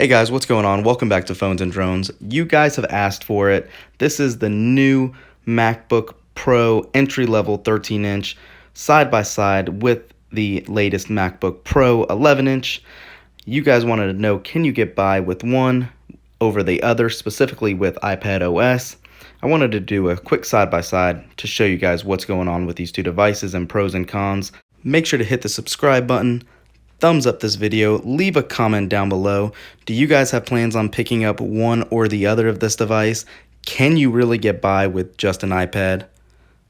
Hey guys, what's going on? Welcome back to Phones and Drones. You guys have asked for it. This is the new MacBook Pro entry-level 13-inch side by side with the latest MacBook Pro 11-inch. You guys wanted to know, can you get by with one over the other, specifically with iPad OS? I wanted to do a quick side by side to show you guys what's going on with these two devices and pros and cons. Make sure to hit the subscribe button. Thumbs up this video, leave a comment down below. Do you guys have plans on picking up one or the other of this device? Can you really get by with just an iPad?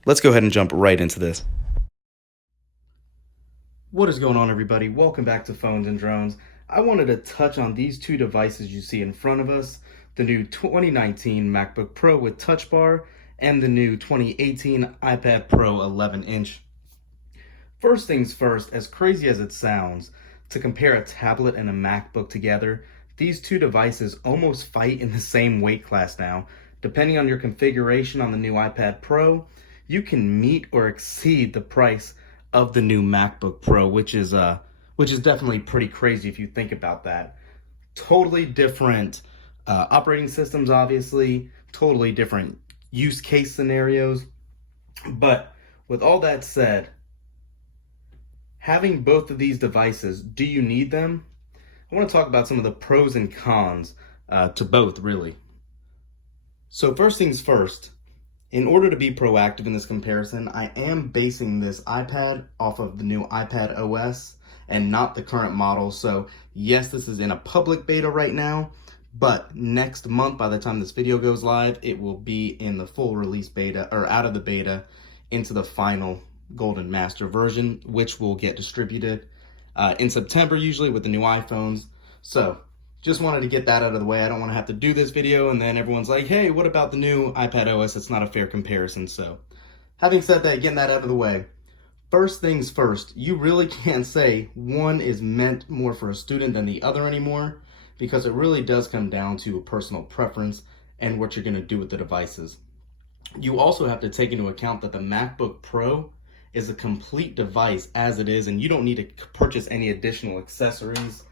Let's go ahead and jump right into this. What is going on, everybody? Welcome back to Phones and Drones. I wanted to touch on these two devices you see in front of us, the new 2019 MacBook Pro with Touch Bar and the new 2018 iPad Pro 11-inch. First things first, as crazy as it sounds, to compare a tablet and a MacBook together, these two devices almost fight in the same weight class now. Depending on your configuration on the new iPad Pro, you can meet or exceed the price of the new MacBook Pro, which is definitely pretty crazy if you think about that. Totally different operating systems, obviously, totally different use case scenarios. But with all that said, having both of these devices, do you need them? I want to talk about some of the pros and cons to both, really. So first things first, in order to be proactive in this comparison, I am basing this iPad off of the new iPad OS and not the current model. So yes, this is in a public beta right now, but next month, by the time this video goes live, it will be in the full release beta, or out of the beta into the final Golden Master version, which will get distributed in September usually with the new iPhones. So just wanted to get that out of the way. I don't want to have to do this video and then everyone's like, hey, what about the new iPad OS? It's not a fair comparison. So having said that, getting that out of the way, first things first, you really can't say one is meant more for a student than the other anymore, because it really does come down to a personal preference and what you're going to do with the devices. You also have to take into account that the MacBook Pro is a complete device as it is, and you don't need to purchase any additional accessories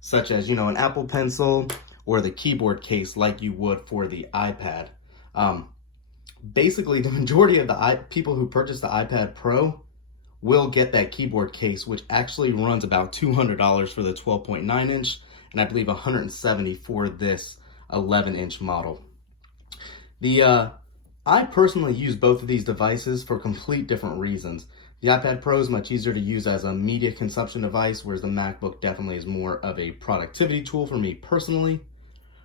such as, an Apple Pencil or the keyboard case like you would for the iPad. Basically, the majority of the people who purchase the iPad Pro will get that keyboard case, which actually runs about $200 for the 12.9 inch, and I believe $170 for this 11-inch model. I personally use both of these devices for complete different reasons. The iPad Pro is much easier to use as a media consumption device, whereas the MacBook definitely is more of a productivity tool for me personally.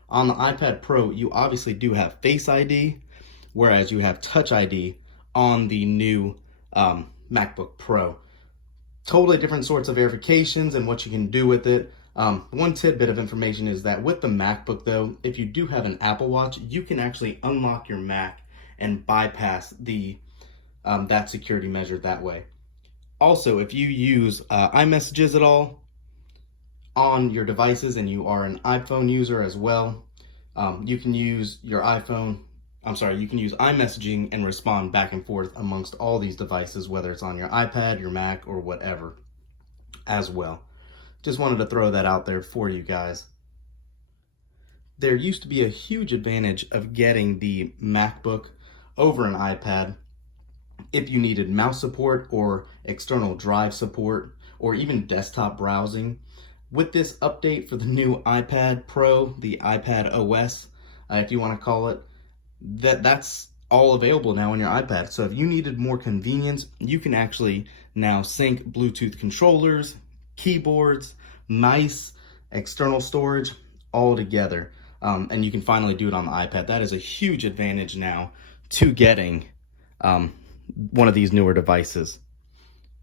On the iPad Pro, you obviously do have Face ID, whereas you have Touch ID on the new MacBook Pro. Totally different sorts of verifications and what you can do with it. One tidbit of information is that with the MacBook, though, if you do have an Apple Watch, you can actually unlock your Mac and bypass the that security measure that way. Also, if you use iMessages at all on your devices and you are an iPhone user as well, you can use you can use iMessaging and respond back and forth amongst all these devices, whether it's on your iPad, your Mac, or whatever as well. Just wanted to throw that out there for you guys. There used to be a huge advantage of getting the MacBook over an iPad if you needed mouse support or external drive support or even desktop browsing. With this update for the new iPad Pro, the iPad OS, if you want to call it, that's all available now on your iPad. So if you needed more convenience, you can actually now sync Bluetooth controllers, keyboards, mice, external storage all together. And you can finally do it on the iPad. That is a huge advantage now to getting one of these newer devices.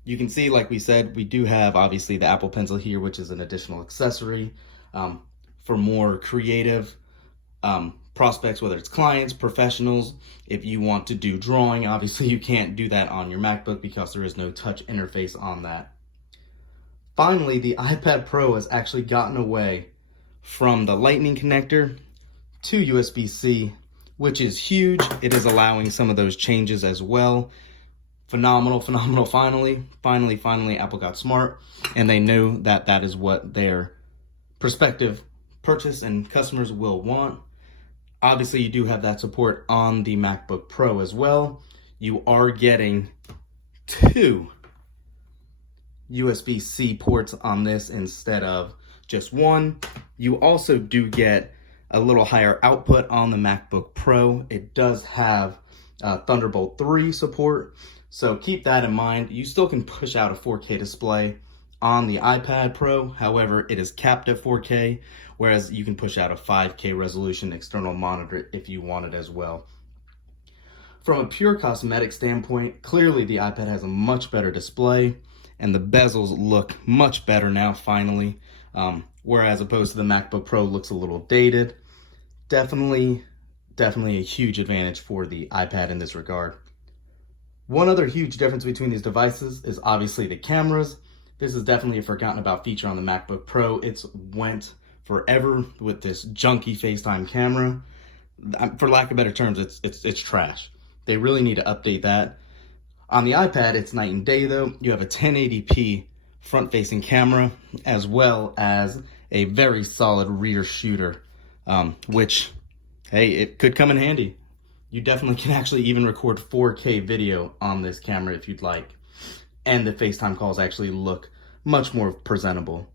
You can see, like we said, we do have obviously the Apple Pencil here, which is an additional accessory for more creative prospects, whether it's clients, professionals. If you want to do drawing, obviously you can't do that on your MacBook because there is no touch interface on that. Finally, the iPad Pro has actually gotten away from the Lightning connector to USB-C, which is huge. It is allowing some of those changes as well. Phenomenal. Finally, Apple got smart, and they knew that that is what their prospective purchase and customers will want. Obviously, you do have that support on the MacBook Pro as well. You are getting 2 USB-C ports on this instead of just 1. You also do get a little higher output on the MacBook Pro. It does have Thunderbolt 3 support, so keep that in mind. You still can push out a 4K display on the iPad Pro. However, it is capped at 4K, whereas you can push out a 5K resolution external monitor if you want it as well. From a pure cosmetic standpoint, clearly the iPad has a much better display, and the bezels look much better now, finally, whereas opposed to the MacBook Pro looks a little dated. Definitely a huge advantage for the iPad in this regard. One other huge difference between these devices is obviously the cameras. This is definitely a forgotten about feature on the MacBook Pro. It's went forever with this junky FaceTime camera. For lack of better terms, it's trash. They really need to update that. On the iPad, it's night and day though. You have a 1080p front-facing camera as well as a very solid rear shooter, which, hey, it could come in handy. You definitely can actually even record 4K video on this camera if you'd like. And the FaceTime calls actually look much more presentable.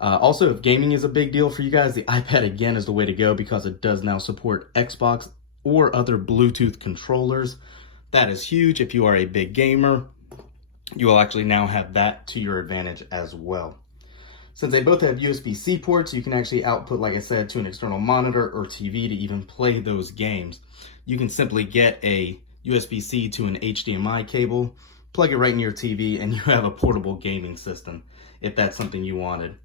Also, if gaming is a big deal for you guys, the iPad again is the way to go because it does now support Xbox or other Bluetooth controllers. That is huge. If you are a big gamer, you will actually now have that to your advantage as well. Since they both have USB-C ports, you can actually output, like I said, to an external monitor or TV to even play those games. You can simply get a USB-C to an HDMI cable, plug it right in your TV, and you have a portable gaming system, if that's something you wanted.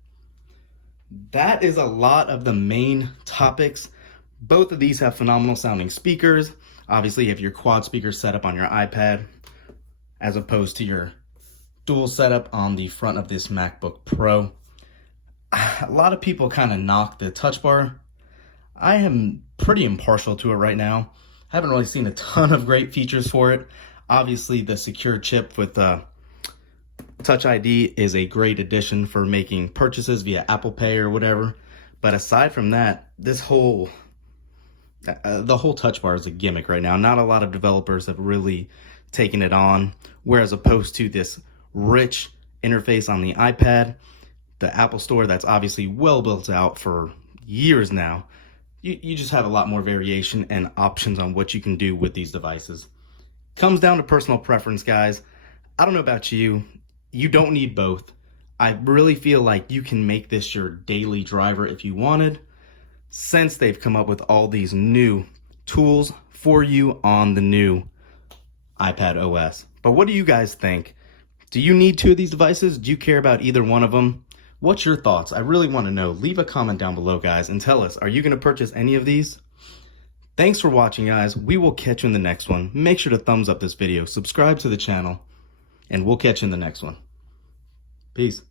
That is a lot of the main topics. Both of these have phenomenal sounding speakers. Obviously, you have your quad speaker setup on your iPad, as opposed to your dual setup on the front of this MacBook Pro. A lot of people kind of knock the touch bar. I am pretty impartial to it right now. I haven't really seen a ton of great features for it. Obviously, the secure chip with Touch ID is a great addition for making purchases via Apple Pay or whatever. But aside from that, the whole touch bar is a gimmick right now. Not a lot of developers have really taken it on, whereas opposed to this rich interface on the iPad, the Apple Store that's obviously well built out for years now, you just have a lot more variation and options on what you can do with these devices. Comes down to personal preference, guys. I don't know about you. You don't need both. I really feel like you can make this your daily driver if you wanted, since they've come up with all these new tools for you on the new iPad OS. But what do you guys think? Do you need 2 of these devices? Do you care about either one of them? What's your thoughts? I really want to know. Leave a comment down below, guys, and tell us, are you going to purchase any of these? Thanks for watching, guys. We will catch you in the next one. Make sure to thumbs up this video, subscribe to the channel, and we'll catch you in the next one. Peace.